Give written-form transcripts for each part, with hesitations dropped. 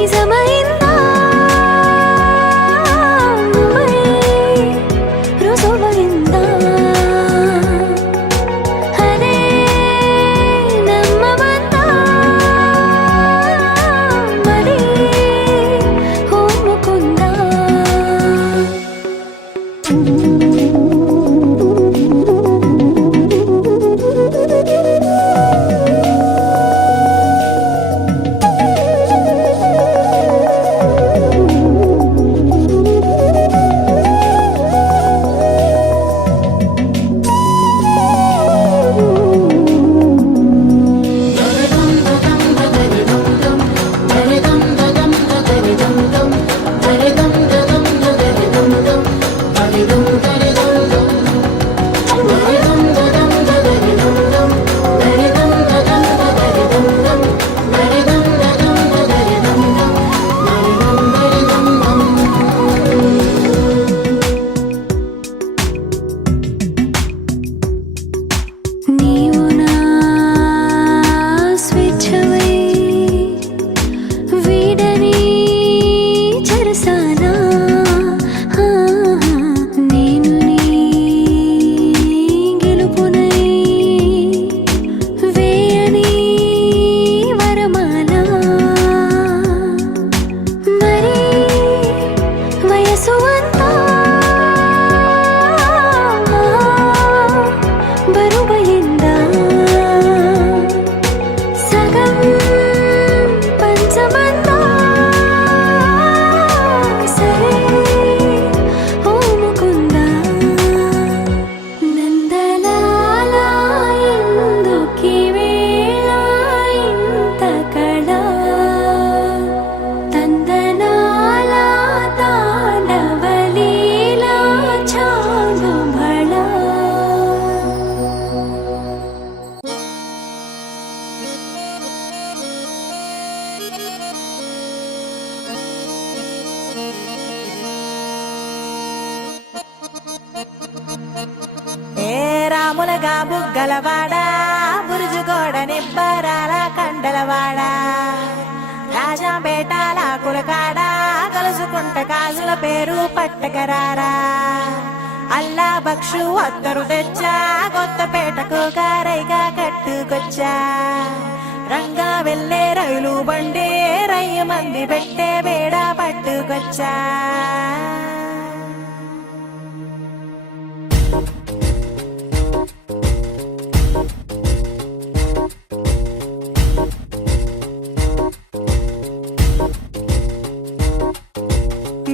నిజమైందా రుజువైందా అదే నమ్మమందా మరి ఒప్పుకుందా నీవు నా స్వేచ్ఛవై వీడని చెరసానా నేను నీ గెలుపునై వేయని వరమాల మరి వయసు అంతా బరువైందా సగం పంచమందా సరే ఒప్పుకుందా నందలాల ఎందుకీ వేళ ఇంత కళ తందనాల తాండవలీలా చాలు భళ ఏ రాములగా బుగ్గలవాడా బురుజుగోడ నిబ్బరాల కండలవాడా రాజాపేటాల కులకాడా కలుసుకుంట కాజుల పేరు పట్టకరారా అల్లా బక్షు అత్తరు తెచ్చా కొత్తపేటకు కారైగా కట్టుకొచ్చా రంగా వెళ్ళే రైలు బండి రయ్య మంది పెట్టే బేడ పట్టుకొచ్చా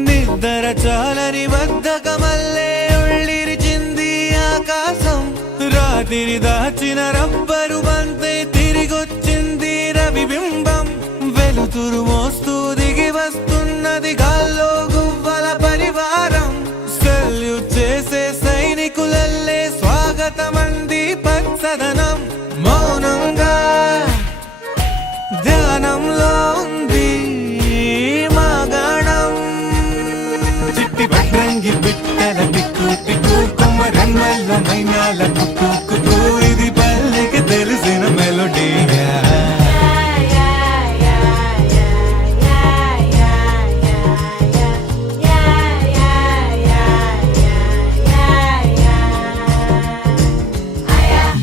నిద్ర చాలని బద్ధకమల్లే ఉళ్ళిరిచింది ఆకాశం రాత్రి దాచిన రబ్బరు బంతే తిరిగొచ్చింది రవిబింబం వెలుతురు మోస్తూ దిగి వస్తున్నది గాల్లో గువ్వల పరివారం సెల్యూట్ చేసే సైనికులల్లే స్వాగతమంది పచ్చదనం మౌనంగా ధ్యానంలో ఉంది మాగణం చిట్టి పట్రంగి బిట్టల టిక్కు టిక్కు కొమ్మరన్నల్ల మైనాల కుక్కు కుక్కు ఇది పల్లెకి తెలిసిన మెలోడీగా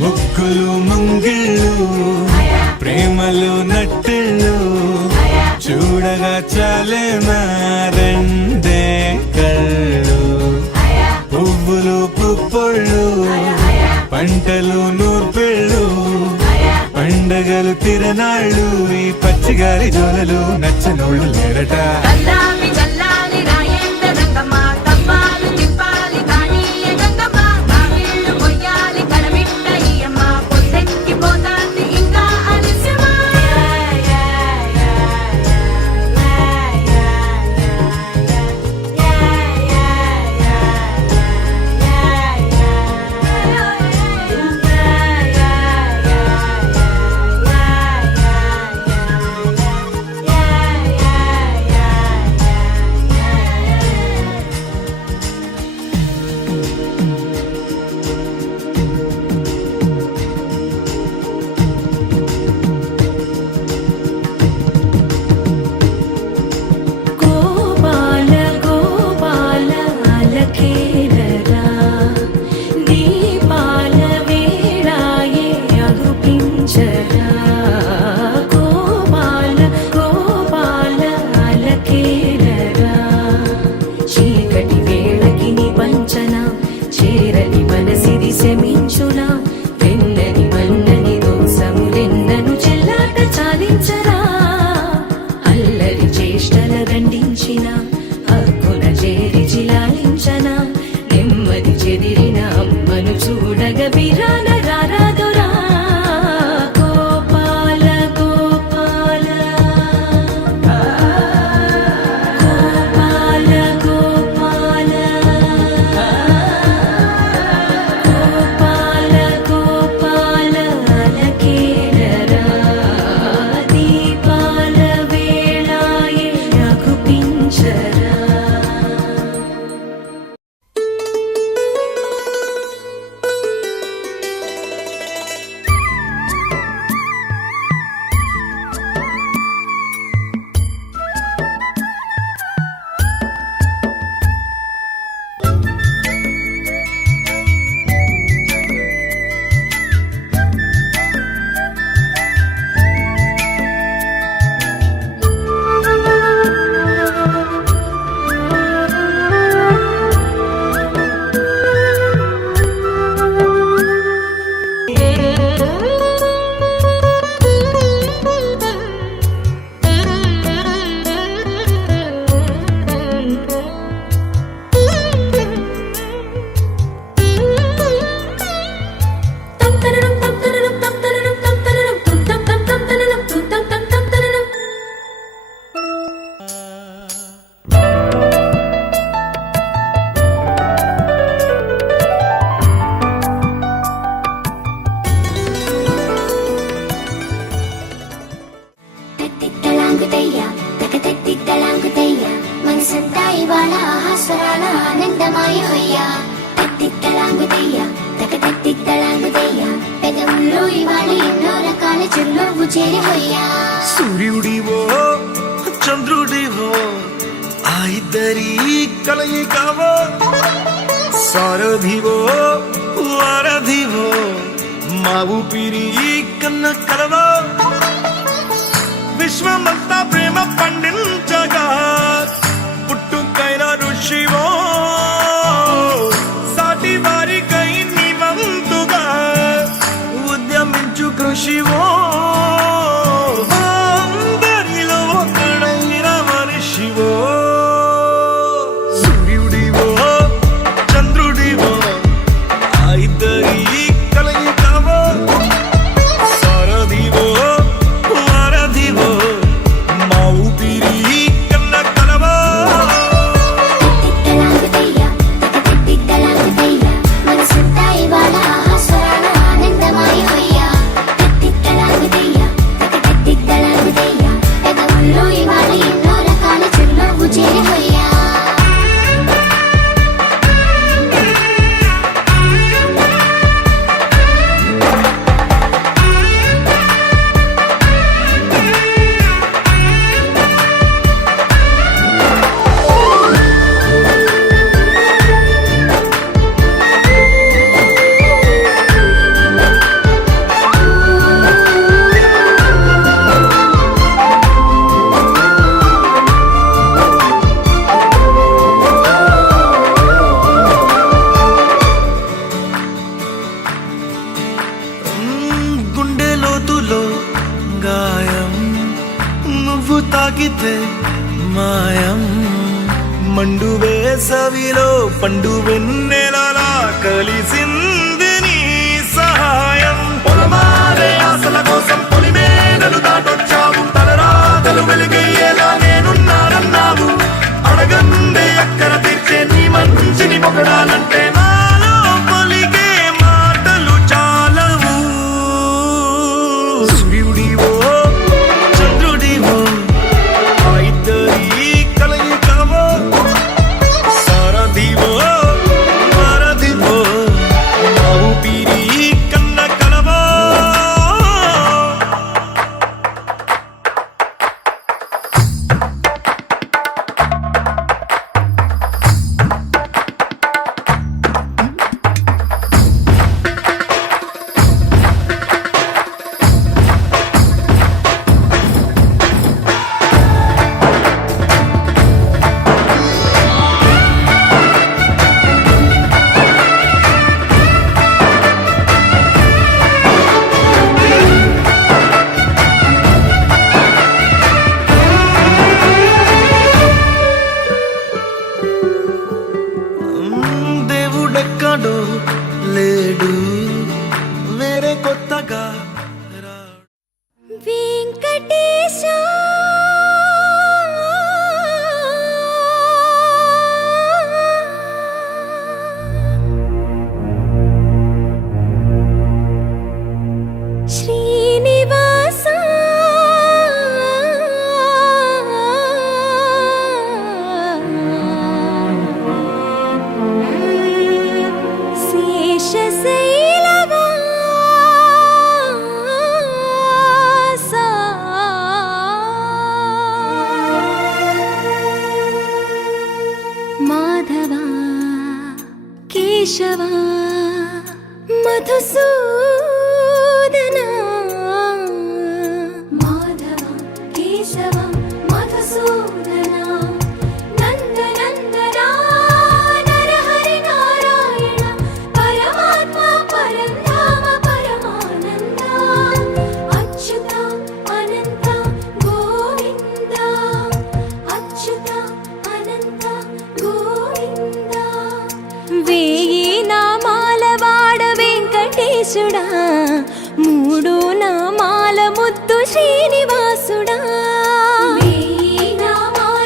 ముగ్గులు ముంగిళ్ళు ప్రేమలు నట్టిళ్ళు చూడగా చాలే రెండే కళ్ళు పువ్వులు పుప్పొళ్ళు పంటలు నూర్పిళ్ళు పండగలు తిరనాళ్ళు ఈ పచ్చిగారి జోలలు నచ్చనోళ్ళు లేరట తిట్టలాంగుతయ్యా తిట్టలాంగుతయ్యా మనసంతా ఇవాళ ఆహాస్వరాల ఆనందమాయ హొయ్యా తిట్టలాంగుతయ్యా తిట్టలాంగుతయ్యా పెదవుల్లో ఇవాళ ఎన్నో రకాల చిరునవ్వు చేరి హొయ్యా సూర్యుడివో చంద్రుడివో ఆ ఇద్దరి కలయికవో సారథివో వారధివో మా ఊపిరి కన్న కలవో విశ్వమంతా ప్రేమ పండించగా పుట్టుకైన ఋషివో సాటి వారికై నివంతుగా ఉద్యమించు కృషివో అందరిలో ఒకడైన మనిషివో సూర్యుడివో చంద్రుడివో ఆ ఇద్దరి కలయికవో సారథివో వారధివో మా ఊపిరి కన్న కలవో తిట్టలాంగుతయ్యా తిట్టలాంగుతయ్యా మనసంతా ఇవాళ ఆహాస్వరాల ఆనందమాయ హొయ్యా తిట్టలాంగుతయ్యా తిట్టలాంగుతయ్యా పెదవుల్లో ఇవాళ ఎన్నో రకాల చిరునవ్వు చేరి హొయ్యా గుండె లోతులో గాయం నువ్వు తాకితే మాయం మండు వేసవిలో పండు వెన్నెలలా కలిసింది నీ సహాయం పొలమారే ఆశల కోసం పొలిమేనలు దాటొచ్చావు తలరాతలు వెలుగయ్యేలా నేనున్నానన్నావు అడగందే అక్కర తీర్చే నీ మంచిని పొగడాలంటే నాలో పలికే మాటలు చాలవు సూర్యుడివో చంద్రుడివో ఆ ఇద్దరి కలయికవో సారథివో వారధివో మా ఊపిరి కన్న కలవో దేవుడెక్కడో లేడు వేరే కొత్తగా రాడు. వెంకటేశా శ్రీనివాసా శేషశైలవాసా మాధవా కేశవా మధుసూదనా మాధవా కేశవా మధుసూదనా నందనందనా నరహరి నారాయణ పరమాత్మ పరంధామ పరమానంద అచ్యుత అనంత గోవింద అచ్యుత అనంత గోవింద వేయి నామాల వాడ వెంకటేశుడా మూడు నామాల ముద్దు శ్రీనివాసుడా వేయి నామాల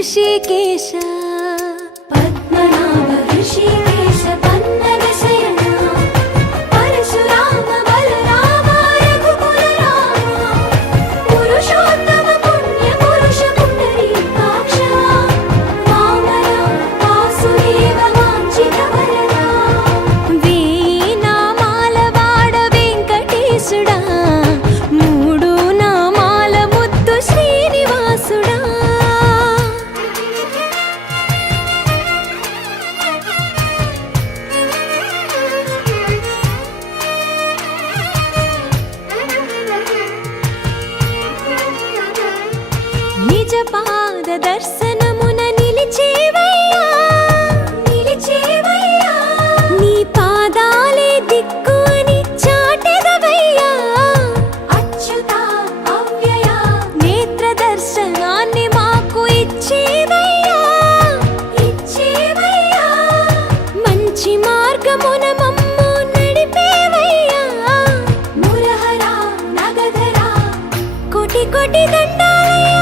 ऋषिकेश पद्मनाभ ऋषिकेश पन्नग शयन परशुराम बलराम रघुकुल राम पुरुषोत्तम पुण्य पुरुष पुंडरीकाक्ष वामन वासुदेव वाञ्छित वरदा वेయి నామాల వాడ వెంకటేశుడా మూడు నామాల ముద్దు శ్రీనివాసుడా నిజ పాద దర్శనమున నిలిచేవయ్యా నిలిచేవయ్యా నీ పాదాలే దిక్కు అని చాటెదవయ్యా అచ్యుత అవ్యయ నేత్ర దర్శనాన్ని మాకు ఇచ్చేవయ్యా ఇచ్చేవయ్యా మంచి మార్గమున మమ్ము నడిపేవయ్యా మురహర నగధర కోటి కోటి దండాలయ్యా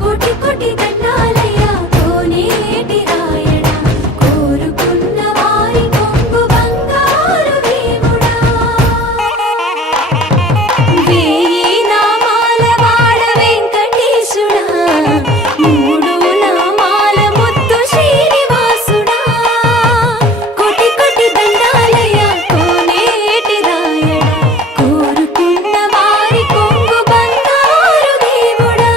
కోటి కోటి దండాలయ్యా కోనేటి రాయణ కోరుకున్న వారి కొంగు బంగారు దేవుడా వేయి నామాల వాడ వెంకటేశుడా మూడు నామాల ముద్దు శ్రీనివాసుడా కోటి కోటి దండాలయ్యా కోనేటి రాయణ కోరుకున్న వారి కొంగు బంగారు దేవుడా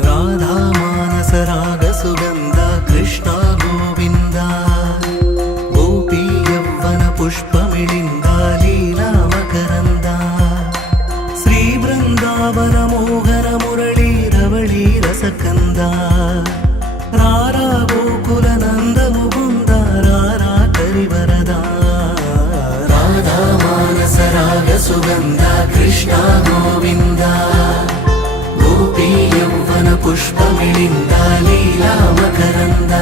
राधा मानस राग सुगंध कृष्ण गोविंद गोपी यौवन पुष्पमिलिंद लीला मकरंद श्री वृंदावन मोहन मुरली रवळी रसकंद रारा गोकुल नंद मुकुंद रारा करिवरदा राधा मानस राग सुगंध कृष्ण गोविंद गोपी यौवन पुष्पमिलिंद लीला मकरंद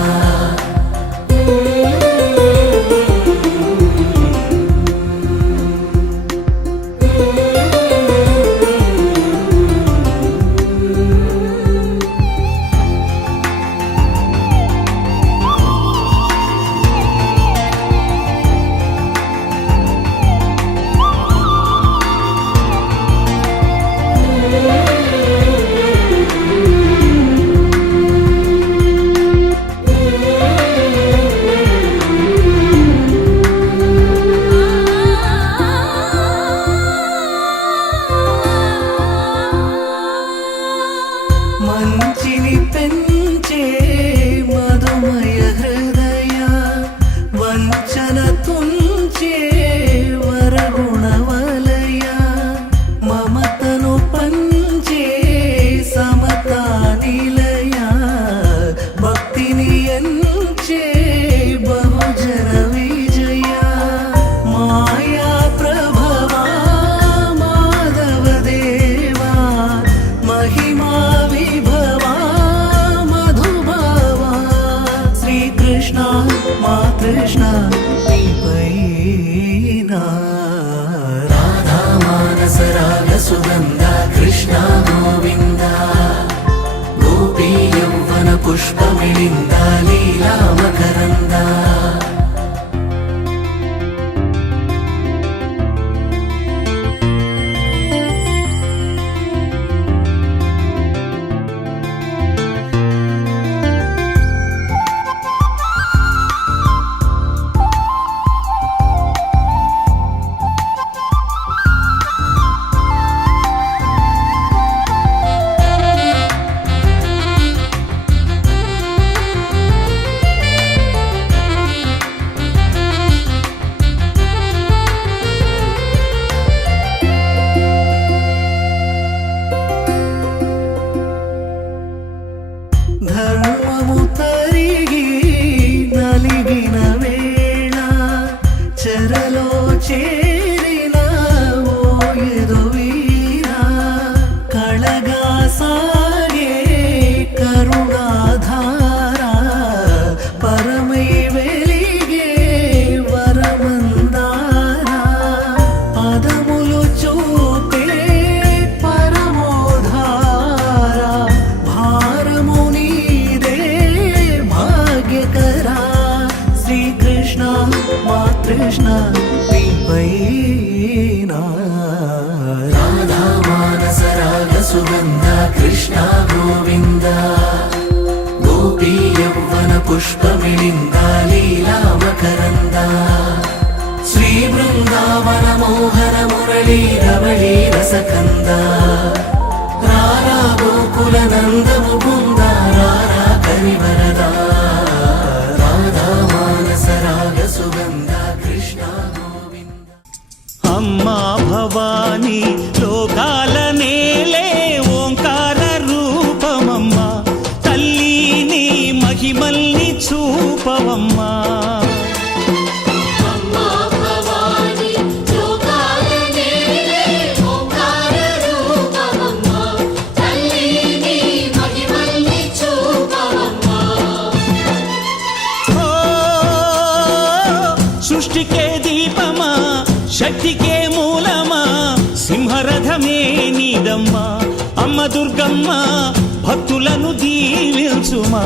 మంచిని పెంచే మధుమయ హృదయ వంచన తుంచే వరగుణవలయ మమతను పంచే సమతా నిలయ భక్తిని ఎంచే బహుజన విజయ మాయా ప్రభవా మాధవ దేవా महिमा विभवा मधुभावा श्री कृष्ण मा कृष्ण दीपैना राधा मानस राग सुगंध कृष्ण गोविंद गोपी यौवन पुष्पमिलिंद लीला मकरंद పైన రాధా మానస రాగ సుగంధ కృష్ణ గోవింద గోపీ యౌవన పుష్పమిళింద లీలా మకరంద శ్రీ బృందావన మోహన మురళీ రవళీ రసకంద రారా గోకుల నంద ముకుంద రారా కరివరదా రాధా మానస రాగ సుగంధ కృష్ణ గోవింద అమ్మా భవానీ లోకాల నేలే ఓంకార రూపమమ్మా తల్లి నీ మహిమల్ని చూపవమ్మా సృష్టికే దీపమా శక్తికే మూలమా సింహరథమే నీదమ్మా అమ్మ దుర్గమ్మ భక్తులను దీవించుమా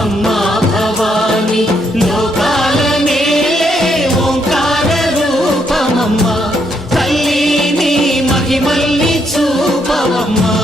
అమ్మా భవాని లోకాల నేలే ఓంకార రూపమమ్మా తల్లి నీ మహిమల్ని చూపవమ్మా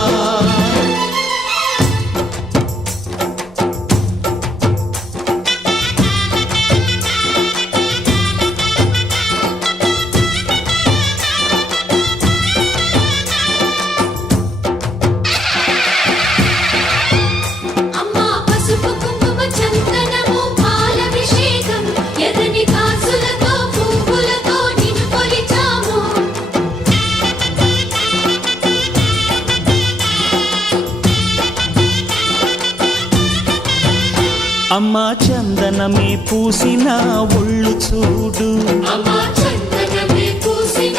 అమ్మా పసుపు కుంకుమ చందనము పాలభిషేకం ఎర్రని కాసులతో పువ్వులతో నిన్ను కొలిచాము అమ్మా చందనమే పూసిన ఒళ్ళు చూడు అమ్మా చందనమే పూసిన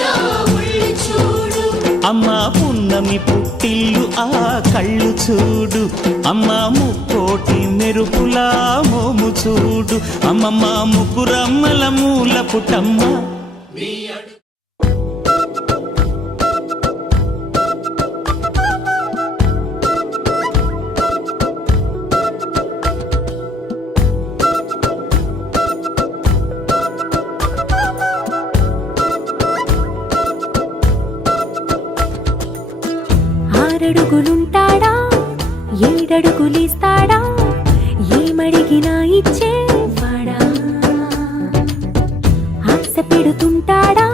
ఒళ్ళు చూడు అమ్మా పున్నమి పుట్టిల్లు ఆ కళ్ళు చూడు అమ్మా ముక్కోటి మెరుపులా మోము చూడు అమ్మమ్మ ముగ్గురమ్మల మూల పుట్టమ్మ ఆరడుగులుంటాడా ఏడడుగులిస్తాడా ఏమడిగినా ఇచ్చేవాడా ఆశ పెడుతుంటాడా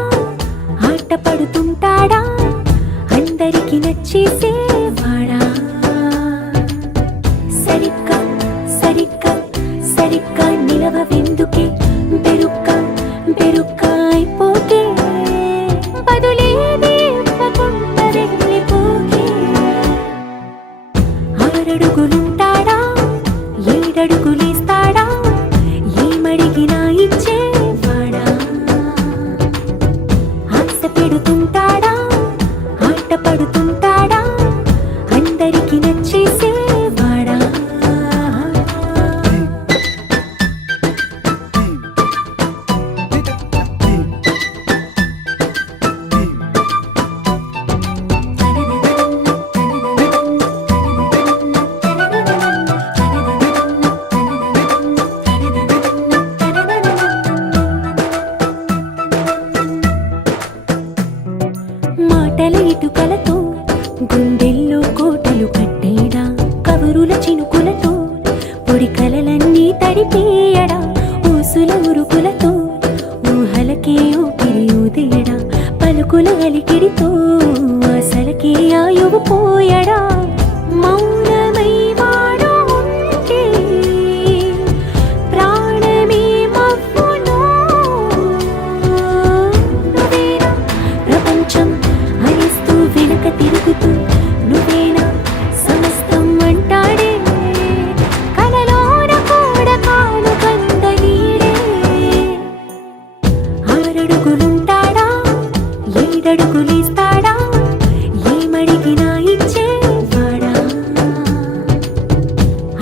ఆట పడుతుంటాడా అందరికి నచ్చేసేవాడా సరిగ్గా సరిగ్గా సరిగ్గా నిలవవెందుకే బెరుక్క బెరుక్క అయిపోకే బదులేది ఇవ్వకుండా వెళ్ళిపోకే ఆరడుగులుంటాడా ఏడడుగులిస్తాడా ఏమడిగినా ఇచ్చేవాడా ఆశ పెడుతుంటాడా ఆట పడుతుంటాడా అందరికి నచ్చేసేవాడా మాటల ఇటుకలతో గుండెల్లో కోటలు కట్టేడా కబురుల చినుకులతో పొడి కలలన్నీ తడిపేయడా ఊసుల ఉరుకులతో ఊహలకే ఊపిరి ఊదేయడా పలుకుల అలికిడితో అసలకే ఆయువు పోయడా మౌనమై వాడు ఉంటే ప్రాణమే మవ్వునో నువ్వేనా ప్రపంచం అరిస్తూ వెనక తిరుగుతూ నువ్వేనా సమస్తం అంటాడే కలలోన కూడా కాను కంద నీడే ఆరడుగులుంటాడా ఏడడుగులిస్తాడా ఏమడిగినా ఇచ్చేవాడా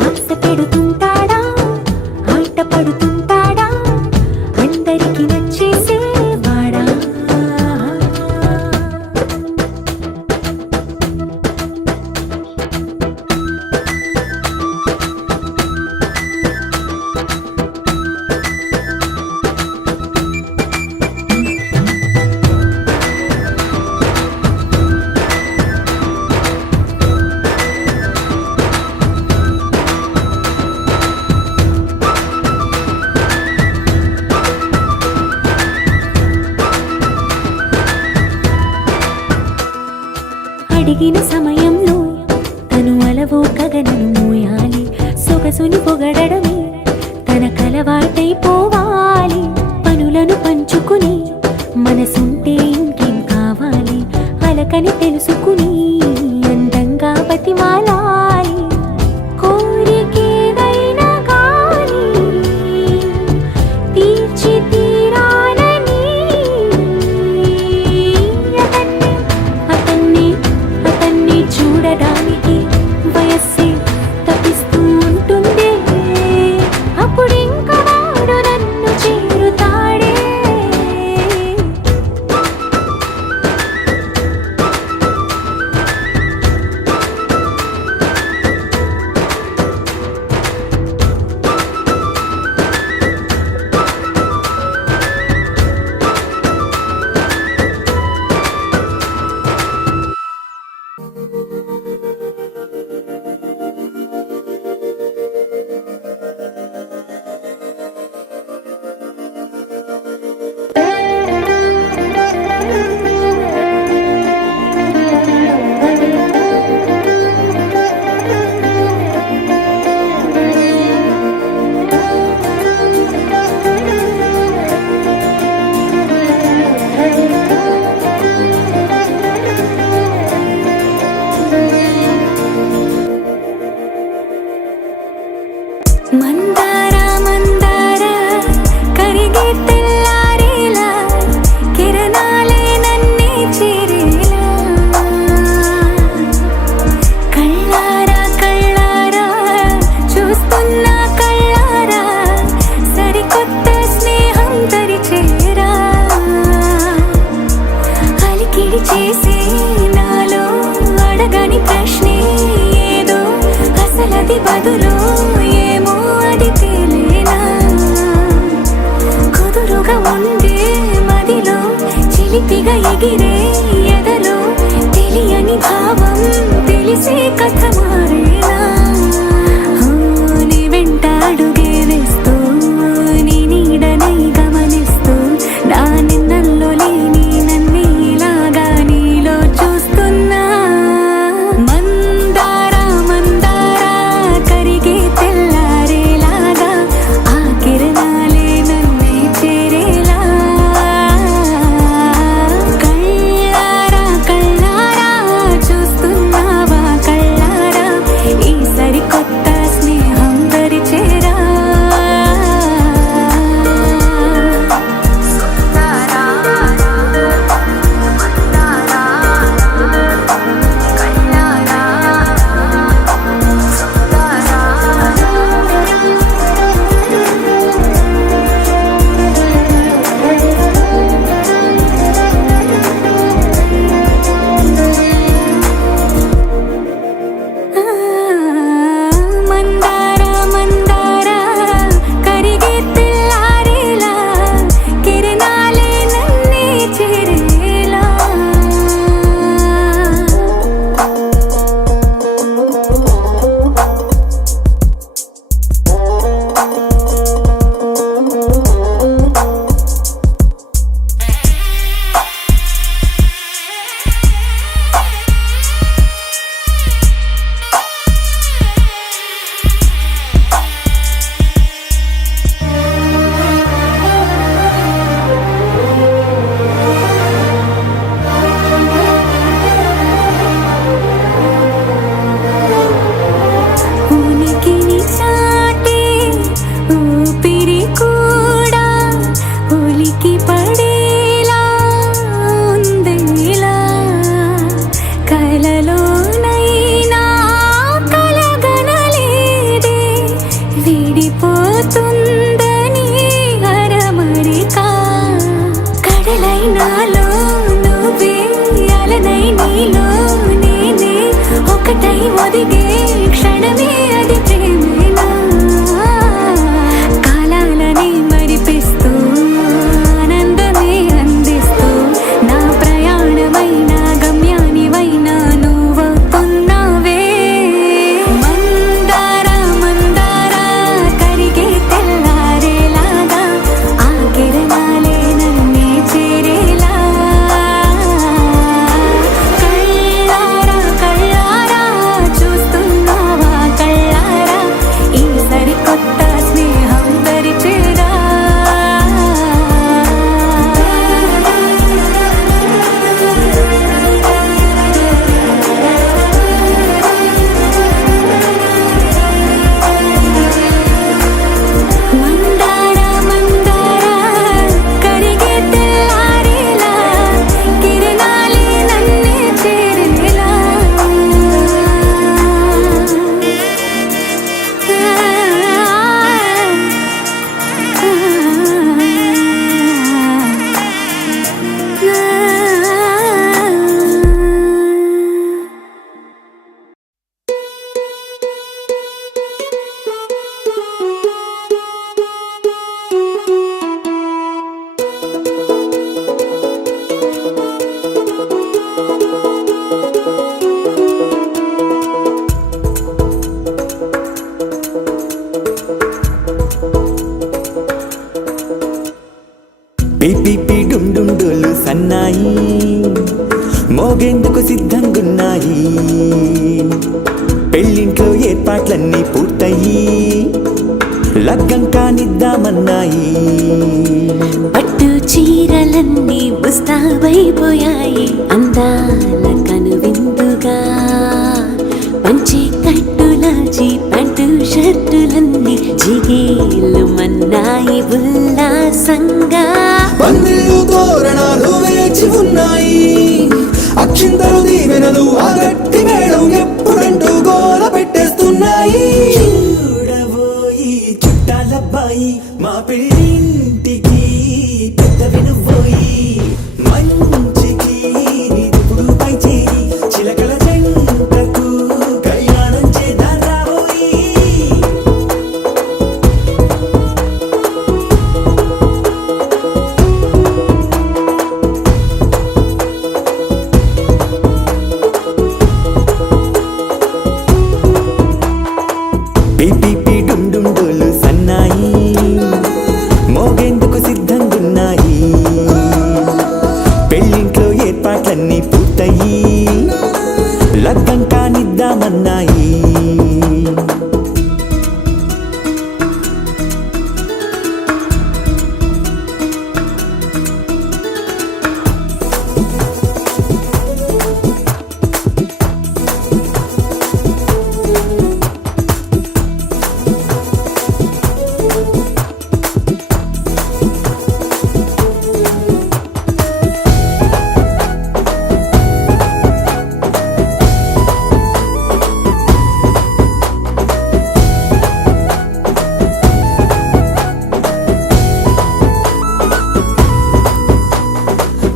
ఆశ పెడుతుంటాడా ఆట పడుతుంటాడా అందరికి నచ్చేసేవాడా అడిగిన సమయంలో తను అలవో గగనను మోయాలి. సొగసుని పొగడమే తన కలవాటైపోవాలి. పనులను పంచుకుని మనసుంటే ఇంకేం కావాలి. అలకని తెలుసుకుని అందంగా బతిమాలాలి. కోరికేదైనా గాని తీర్చి తీరాలని అతన్ని చూడడానికి వయస్సే తప్పిస్తూ ఉంటుంది. అప్పుడు ఇంకా వాడు నన్ను చేరుతాడే. మందార మందార కరిగే తెల్లారేలా కిరణాలే నన్నే చేరేలా. కళ్ళారా కళ్ళారా చూస్తున్నా కళ్ళారా సరికొత్త స్నేహం తరిచేరా. అలికిడి చేసే నాలో అడగని ప్రశ్నే ఏదో అసలది బదులు ఏమో అది తేలేనా. కుదురుగా ఉండే మదిలో చిలిపిగా ఎగిరే ఎదలో తెలియని భావం తెలిసే కథ మారేనా. నీ వెంట అడుగే వేస్తూ నీ నీడనై గమనిస్తూ నా నిన్నల్లో లేని నన్నే ఇలాగా నీలో చూస్తున్నా. మందార మందార కరిగే తెల్లారేలాగా ఆ కిరణాలే నన్నే చేరేలా. కళ్ళారా ఏర్పాట్లన్నీ పూర్తయి లగ్గం కానిద్దామన్నాయి. పట్టు చీరలన్నీ ముస్తాబైపోయాయి అందాల కనువిందుగా. పంచి కట్టులాచి ప్యాంటు షర్టులన్నీ జిగేలు మన్నాయి ఉల్లాసంగా. పందిళ్ళు తోరణాలు వేచి ఉన్నాయి, అక్షింతలు దీవెనలు ఆ గట్టి మేళం ఎప్పుడంటూ గోల పెట్టేస్తున్నాయి. చూడబోయి చుట్టాలబ్బాయి మా పెళ్ళింటికి పెద్ద వినుబోయి. మంచికి నిదుపుడు పై చేరి చిలకల జంటకు కళ్యాణం చేద్దాం రాబోయి. పిపి డుండుండోలు సన్నాయి మోగేందుకు సిద్ధంగున్నాయి. పెళ్ళింట్లో ఏర్పాట్లన్నీ పూర్తయి లగ్గం కానిద్దామన్నాయి.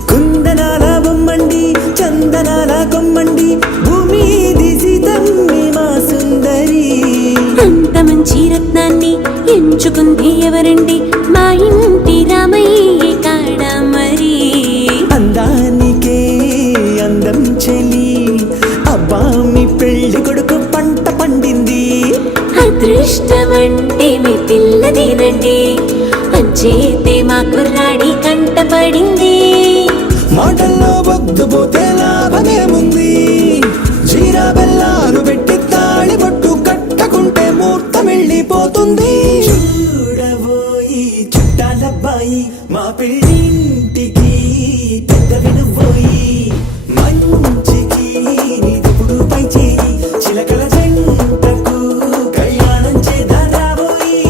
కుందనాల బొమ్మండి చందనాల కొమ్మండి భూమి దిశితమ్మి మా సుందరి. అంత మంచి రత్నాన్ని ఎంచుకుంది ఎవరండి? మా ఇంటి రామయ్య కాడ మరి. అందానికే అందం చెలి అబ్బా మీ పెళ్లి కొడుకు పంట పండింది. అదృష్టమంటే మీ పిల్లదేనండి, అంచేతే మా కుర్రాడి కంట పడింది. మాటల్లో వద్దుపోతే లాభమేముంది, జీరా బెల్లాలు పెట్టి తాళి పట్టు కట్టకుంటే ముహూర్తం వెళ్ళిపోతుంది. చూడబోయి చుట్టాలబ్బాయి మా పెళ్ళింటికి పెద్ద వినుబోయి. మంచికి నిదుపుడు పై చేయి చిలకల జంటకు కళ్యాణం చేద్దాం రాబోయి.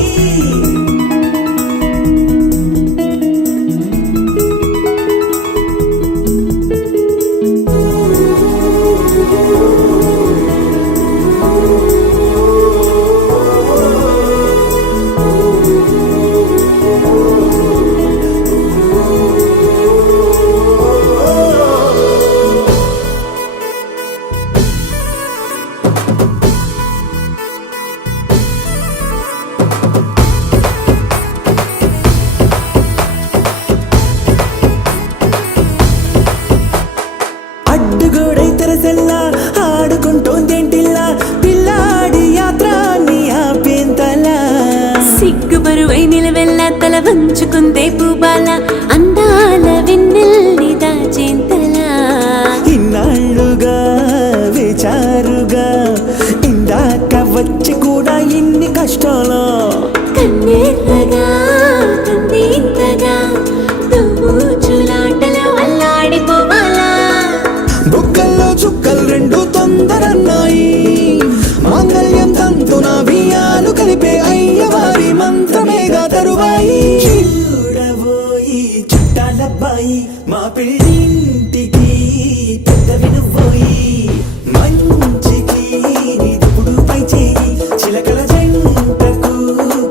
అడ్డుగోడై తెరసెల్లా ఆడుకుంటోందేంటిల్లా పిల్లాడి యాత్రాన్ని ఆపేంతలా. సిగ్గుబరువై నిలవెల్లా తల వంచుకుందే పూబాల అందాల వెన్నెల్ని దాచేంతలా. ఇన్నాళ్ళుగా వేచారుగా ఇందాక వచ్చి కూడా ఇన్ని కష్టాలా. కన్నెర్రగా కందింతగా తుమ్ముచులాటలో అల్లాడిపోవాలా. బుగ్గల్లో చుక్కలు రెండు తొందరన్నాయి, మాంగళ్యం తంతున బియ్యాలు కలిపే అయ్యవారి మంత్రమేగా తరువాయి. చూడబోయి చుట్టాలబ్బాయి మా పెళ్ళింటికి పెద్ద వినుబోయి. మంచికి నిదుపుడు పై చేయి చిలకల జంటకు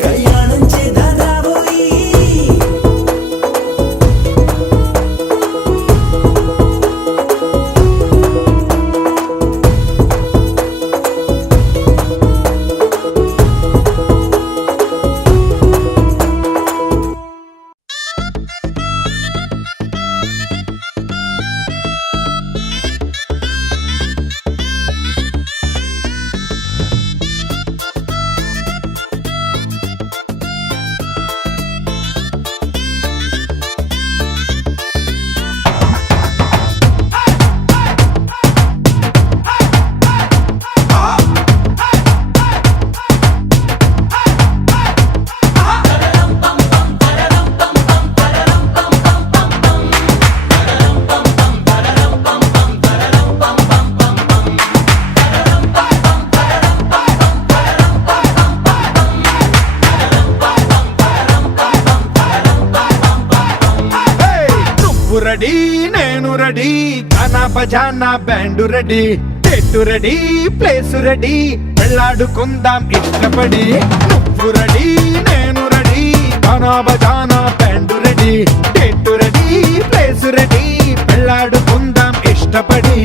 కళ్యాణం చేద్దాం రాబోయి. నువ్వు రెడీ నేను రెడీ గానా బజానా బ్యాండు రెడీ చెట్టు రెడీ ప్లేస్ రెడీ వెళ్ళాడుకుందాం ఇష్టపడి నువ్వు రెడీ నేను రెడీ గానా బజానా బ్యాండు రెడీ చెట్టు రెడీ ప్లేస్ రెడీ వెళ్ళాడుకుందాం ఇష్టపడి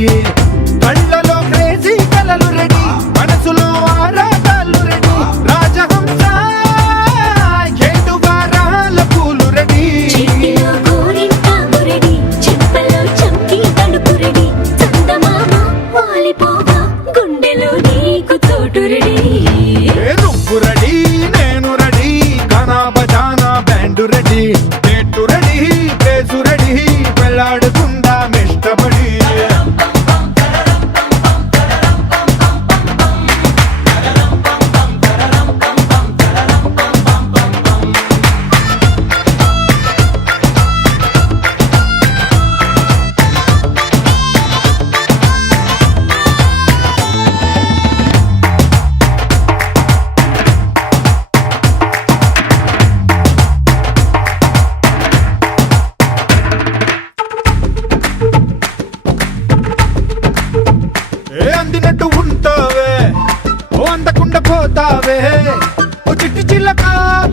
కళ్ళలో క్రేజీ కలలు రెడీ మనసులో ఆరాటాలు రెడీ రాజహంస ఏడు వారాల పూలు రెడీ చేతిలో గోరింటాకు రెడీ చెంపలో చంకి తడుపు రెడీ చందమామ వాలిపోగా గుండెలో నీకు తోటు రెడీ నువ్వు రెడీ నేను రెడీ గానా బజానా బ్యాండు రెడీ చెట్టు రెడీ ప్లేసు రెడీ వెళ్ళాడుకుందాం ఇష్టపడి అందినట్టు ఉంటావే ఓ అందకుండా పోతావే ఓ చిట్టి చిల్లక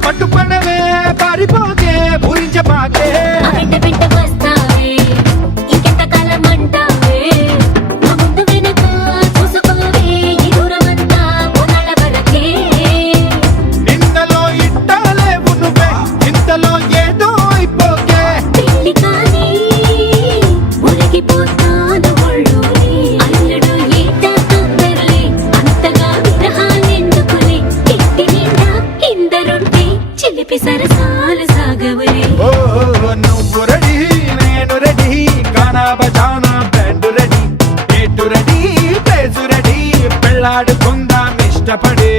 పట్టుపడవే పారిపోకే పూరించబాకే ఆ వెంట వెంట వస్తావే ఇంకెంత కాలం అంటావే నా ముందు వెనక చూసుకోవే ఈ దూరమంతా కొనాల వరకే నిన్నలో ఇట్టాలేవు నువ్వే ఇంతలో ఏదో అయిపోకే పెళ్లి కానీ ఉరిగిపోతాను ఒళ్ళోనే అల్లుడు ఈట తొందరలే అంతగా విరహాలెందుకులే ఇంటి నిండా ఇందరుంటే చిలిపి సరసాలు సాగవులే ఓ నువ్వు రెడీ నేను రెడీ గానా బజానా బ్యాండు రెడీ చెట్టు రెడీ ప్లేసు రెడీ పెళ్ళాడుకుందాం ఇష్టపడి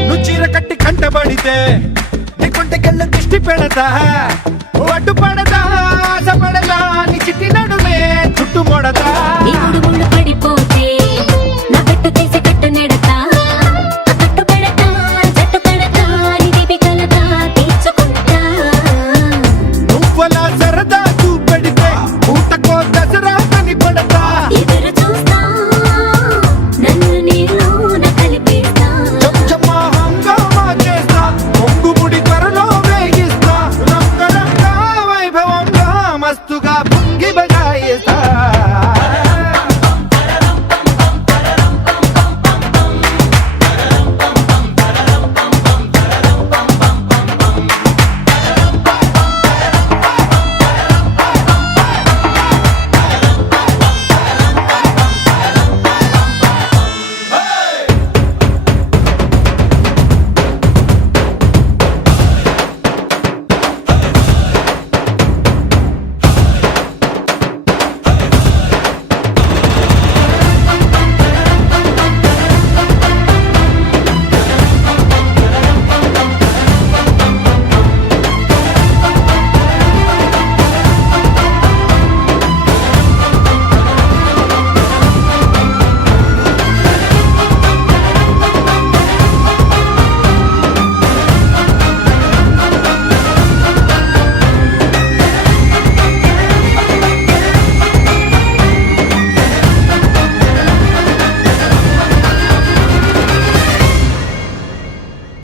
నువ్వు చీర కట్టి కంటబడితే నీ కుంటకెళ్ళ దిష్టి పెడతా ఓ అడ్డు పడతా ఆశ పడతా నీ చిట్టి నడుమే చుట్టు మొడతా ఈ ముళ్ళు పడిపోతే నా కట్టు తీసి కట్టు నెడతా ఆ కట్టు పెడతా జట్టు కడతా ఇది కలతా తీర్చుకుంటా నువ్వలా సరదా చూపెడితే ఊటకో దసరా కని పడతా ఎదురు చూస్తా నన్ను నీలోన కలిపేస్తా చెంచమ్మా హంగామా చేస్తా కొంగుముడి త్వరలో వేగిస్తా రంగరంగా వైభవంగా మస్తుగా